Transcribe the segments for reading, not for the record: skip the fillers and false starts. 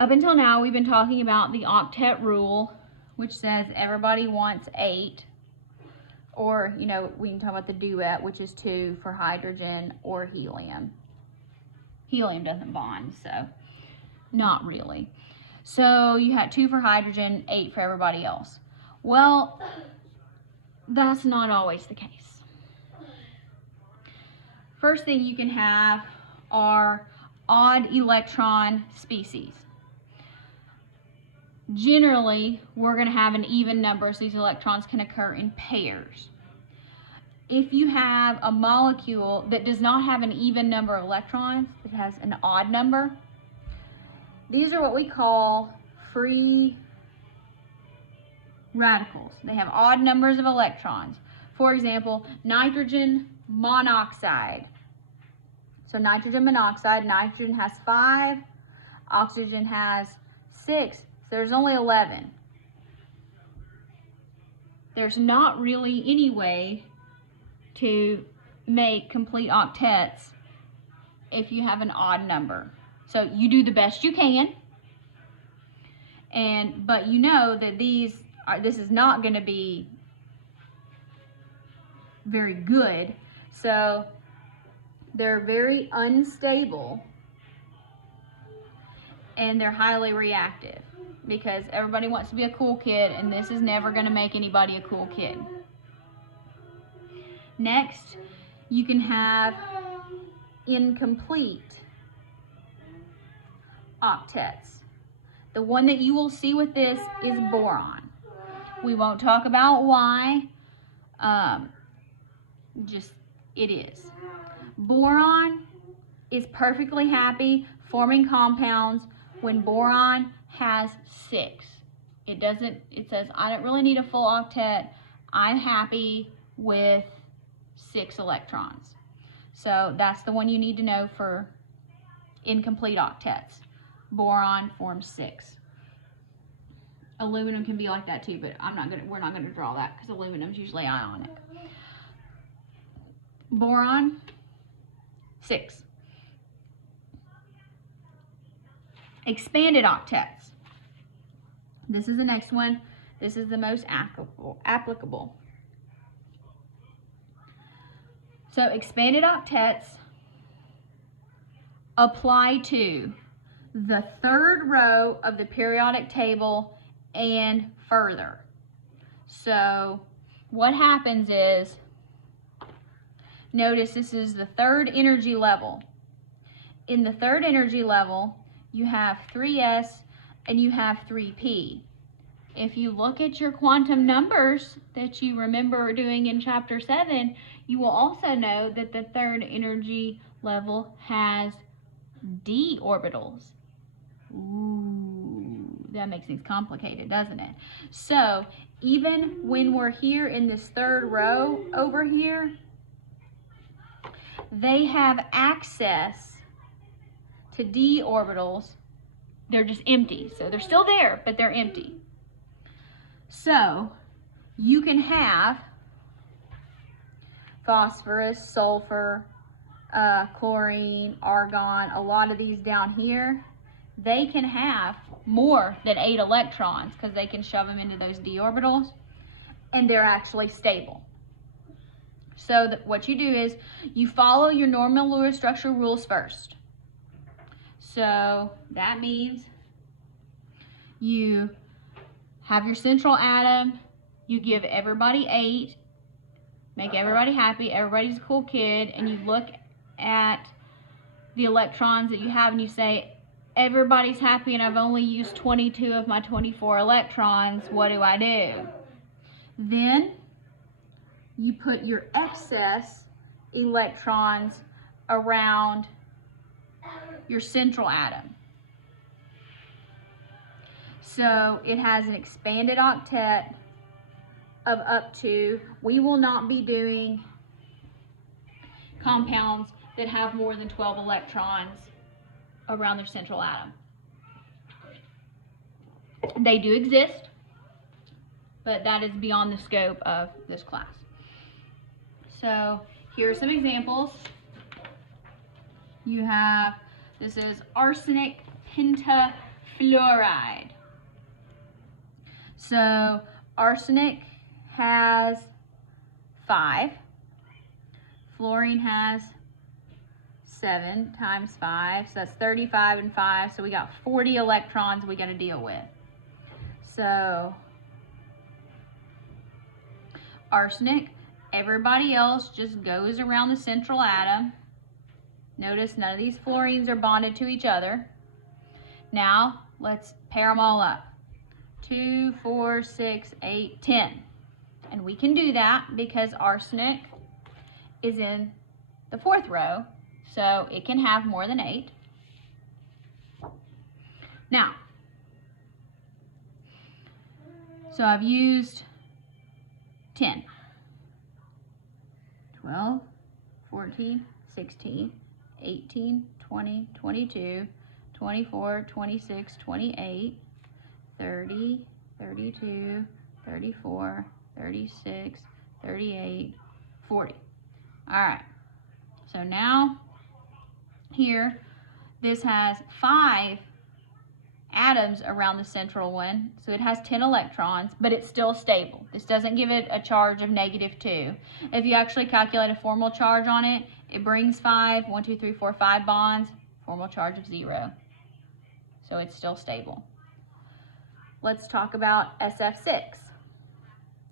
Up until now, we've been talking about the octet rule, which says everybody wants 8. Or, you know, we can talk about the duet, which is 2 for hydrogen or helium. Helium doesn't bond, so not really. So you had 2 for hydrogen, 8 for everybody else. Well, that's not always the case. First thing you can have are odd electron species. Generally, we're going to have an even number, so these electrons can occur in pairs. If you have a molecule that does not have an even number of electrons, it has an odd number, these are what we call free radicals. They have odd numbers of electrons. For example, nitrogen monoxide. So nitrogen monoxide, nitrogen has 5, oxygen has 6, so there's only 11. There's not really any way to make complete octets if you have an odd number. So you do the best you can, but you know that this is not going to be very good. So they're very unstable and they're highly reactive because everybody wants to be a cool kid, and this is never going to make anybody a cool kid. Next, you can have incomplete octets. The one that you will see with this is boron. We won't talk about why, just it is. Boron is perfectly happy forming compounds when boron has 6. It says, I don't really need a full octet. I'm happy with 6 electrons. So that's the one you need to know for incomplete octets. Boron forms 6. Aluminum can be like that too, but we're not gonna draw that because aluminum is usually ionic. Boron, 6. Expanded octets. This is the next one. This is the most applicable. So expanded octets apply to the 3rd row of the periodic table and further. So what happens is, notice this is the 3rd energy level. In the 3rd energy level, you have 3s and you have 3p. If you look at your quantum numbers that you remember doing in chapter 7, you will also know that the 3rd energy level has d orbitals. Ooh, that makes things complicated, doesn't it? So even when we're here in this 3rd row over here, they have access to d orbitals. They're just empty. So they're still there, but they're empty. So you can have phosphorus, sulfur, chlorine, argon, a lot of these down here. They can have more than 8 electrons because they can shove them into those d orbitals, and they're actually stable. So what you do is you follow your normal Lewis structure rules first. So that means you have your central atom, you give everybody 8, make everybody happy, everybody's a cool kid, and you look at the electrons that you have and you say, everybody's happy and I've only used 22 of my 24 electrons, what do I do? Then you put your excess electrons around your central atom. So it has an expanded octet of up to, we will not be doing compounds that have more than 12 electrons around their central atom. They do exist, but that is beyond the scope of this class. So here are some examples. You have, this is arsenic fluoride. So arsenic has 5. Fluorine has 7 times 5, so that's 35 and 5. So we got 40 electrons we got to deal with. So arsenic, everybody else just goes around the central atom. Notice none of these fluorines are bonded to each other. Now let's pair them all up. 2, 4, 6, 8, 10. And we can do that because arsenic is in the 4th row, so it can have more than 8. Now, so I've used 10, 12, 14, 16, 18, 20, 22, 24, 26, 28, 30, 32, 34, 36, 38, 40. All right, so now here, this has 5 atoms around the central one, so it has 10 electrons, but it's still stable. This doesn't give it a charge of -2. If you actually calculate a formal charge on it, it brings 5, 1, 2, 3, 4, 5 bonds, formal charge of 0. So it's still stable. Let's talk about SF6.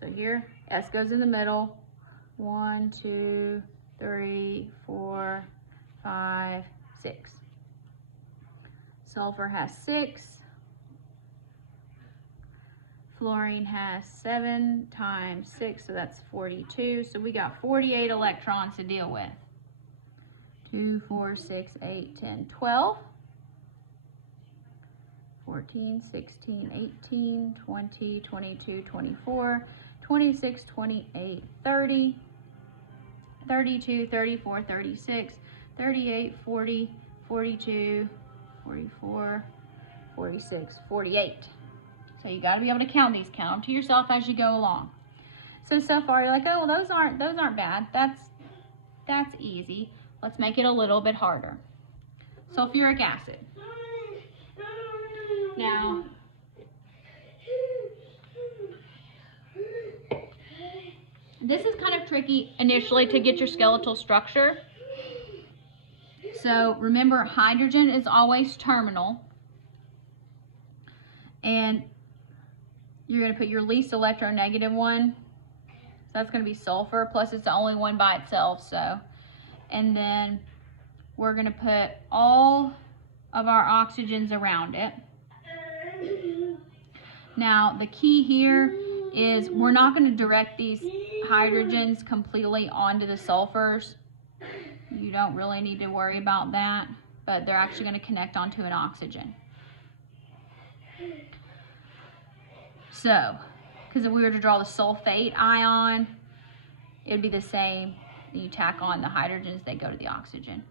So here, S goes in the middle. 1, 2, 3, 4, 5, 6. Sulfur has 6. Fluorine has 7 times 6, so that's 42. So we got 48 electrons to deal with. 2, 4, 6, 8, 10, 12. 14, 16, 18, 20, 22, 24, 26, 28, 30, 32, 34, 36, 38, 40, 42, 44, 46, 48. So you got to be able to count these. Count them to yourself as you go along. So far you're like, oh, well, those aren't bad. That's easy. Let's make it a little bit harder. Sulfuric acid. Now, this is kind of tricky initially to get your skeletal structure. So remember, hydrogen is always terminal. And you're going to put your least electronegative one. So that's going to be sulfur, plus it's the only one by itself. So, and then we're going to put all of our oxygens around it. Now, the key here is we're not going to direct these hydrogens completely onto the sulfurs. You don't really need to worry about that, but they're actually going to connect onto an oxygen. So, because if we were to draw the sulfate ion, it would be the same. You tack on the hydrogens, they go to the oxygen.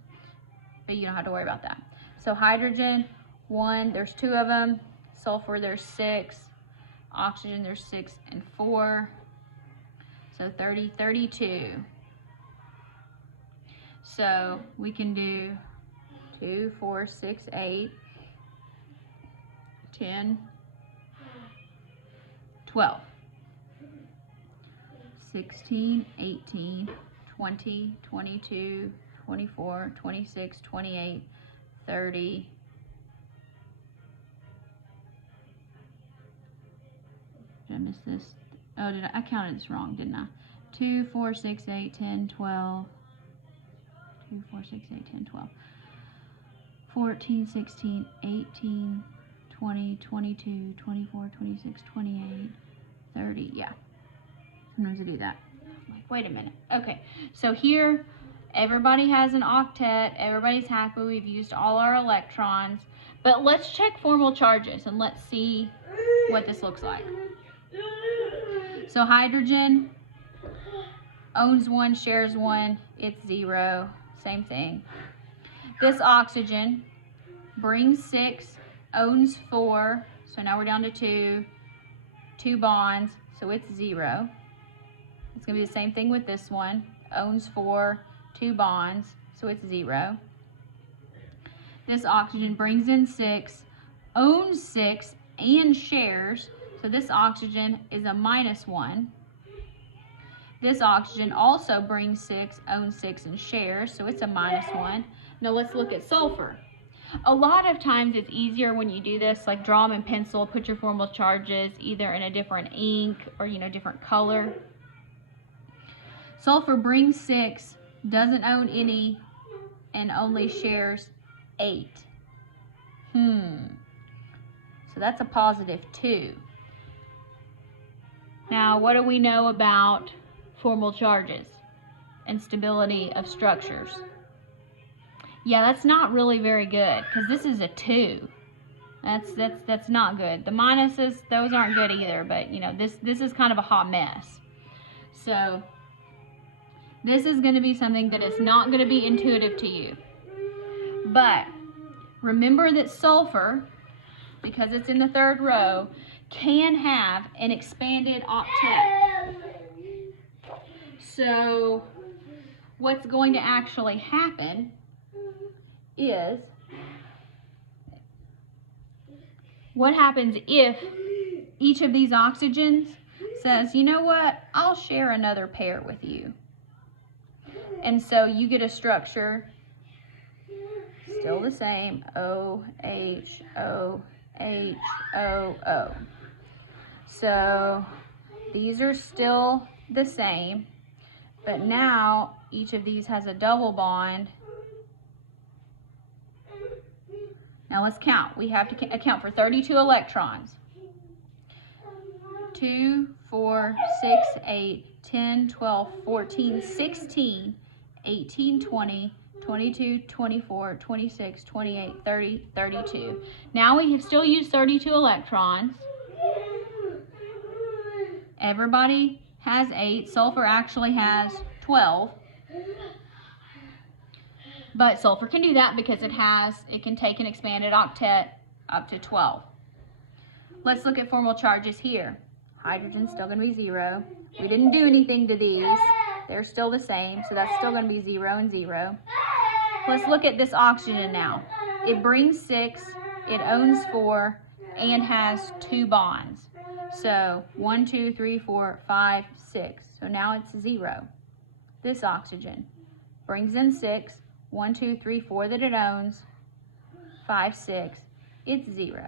But you don't have to worry about that. So hydrogen, 1, there's 2 of them. Sulfur, there's 6. Oxygen, there's 6 and 4. So 30, 32. So we can do 2, 4, 6, 8, 10, 12, 16, 18, 20, 22, 24, 26, 28, 30, did I miss this? Oh, I counted this wrong, didn't I? 2, 4, 6, 8, 10, 12, 2, 4, 6, 8, 10, 12, 14, 16, 18, 20, 22, 24, 26, 28, 30, yeah. Sometimes I do that. I'm like, wait a minute. Okay, so here, everybody has an octet. Everybody's happy. We've used all our electrons. But let's check formal charges and let's see what this looks like. So hydrogen owns 1, shares 1, it's 0. Same thing. This oxygen brings 6, owns 4, so now we're down to 2 bonds, so it's 0. It's going to be the same thing with this one. Owns 4, 2 bonds, so it's 0. This oxygen brings in 6, owns 6 and shares. So this oxygen is a -1. This oxygen also brings 6, owns 6, and shares, so it's a -1. Now let's look at sulfur. A lot of times it's easier when you do this, like draw them in pencil, put your formal charges either in a different ink or, different color. Sulfur brings 6, doesn't own any, and only shares 8. So that's a +2. Now, what do we know about formal charges and stability of structures? Yeah, that's not really very good because this is a 2. That's not good. The minuses, those aren't good either, but this is kind of a hot mess. So this is going to be something that is not going to be intuitive to you. But remember that sulfur, because it's in the 3rd row, can have an expanded octet. So what's going to actually happen is, what happens if each of these oxygens says, you know what, I'll share another pair with you. And so you get a structure, still the same, OH, OH, OO. So these are still the same, but now each of these has a double bond. Now let's count. We have to account for 32 electrons. 2, 4, 6, 8, 10, 12, 14, 16, 18, 20, 22, 24, 26, 28, 30, 32. Now we have still used 32 electrons. Everybody has 8. Sulfur actually has 12. But sulfur can do that because it can take an expanded octet up to 12. Let's look at formal charges here. Hydrogen's still going to be 0. We didn't do anything to these. They're still the same, so that's still going to be 0 and 0. Let's look at this oxygen now. It brings 6, it owns 4, and has 2 bonds. So 1, 2, 3, 4, 5, 6. So now it's 0. This oxygen brings in 6, 1, 2, 3, 4 that it owns, 5, 6, it's 0.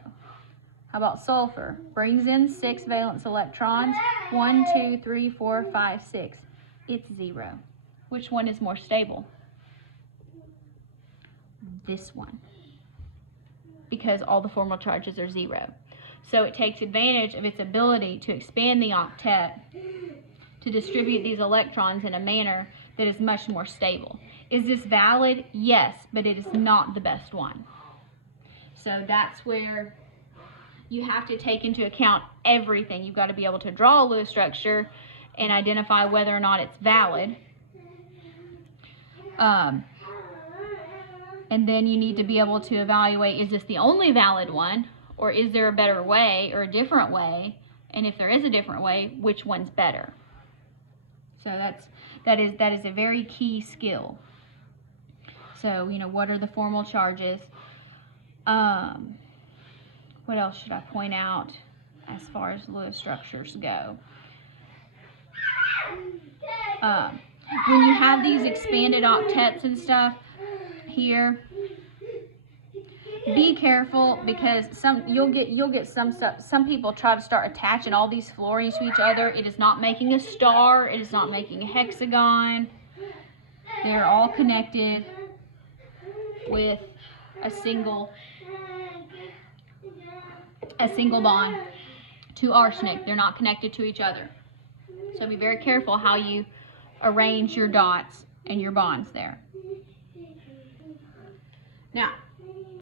How about sulfur? Brings in 6 valence electrons, 1, 2, 3, 4, 5, 6, it's 0. Which one is more stable? This one, because all the formal charges are 0. So it takes advantage of its ability to expand the octet to distribute these electrons in a manner that is much more stable. Is this valid? Yes, but it is not the best one. So that's where you have to take into account everything. You've got to be able to draw a Lewis structure and identify whether or not it's valid. And then you need to be able to evaluate, is this the only valid one, or is there a better way or a different way? And if there is a different way, which one's better? So that is a very key skill. So, what are the formal charges? What else should I point out as far as Lewis structures go? When you have these expanded octets and stuff here, be careful, because you'll get some stuff. Some people try to start attaching all these fluorines to each other. It is not making a star. It is not making a hexagon. They're all connected with a single bond to arsenic. They're not connected to each other. So be very careful how you arrange your dots and your bonds there. Now,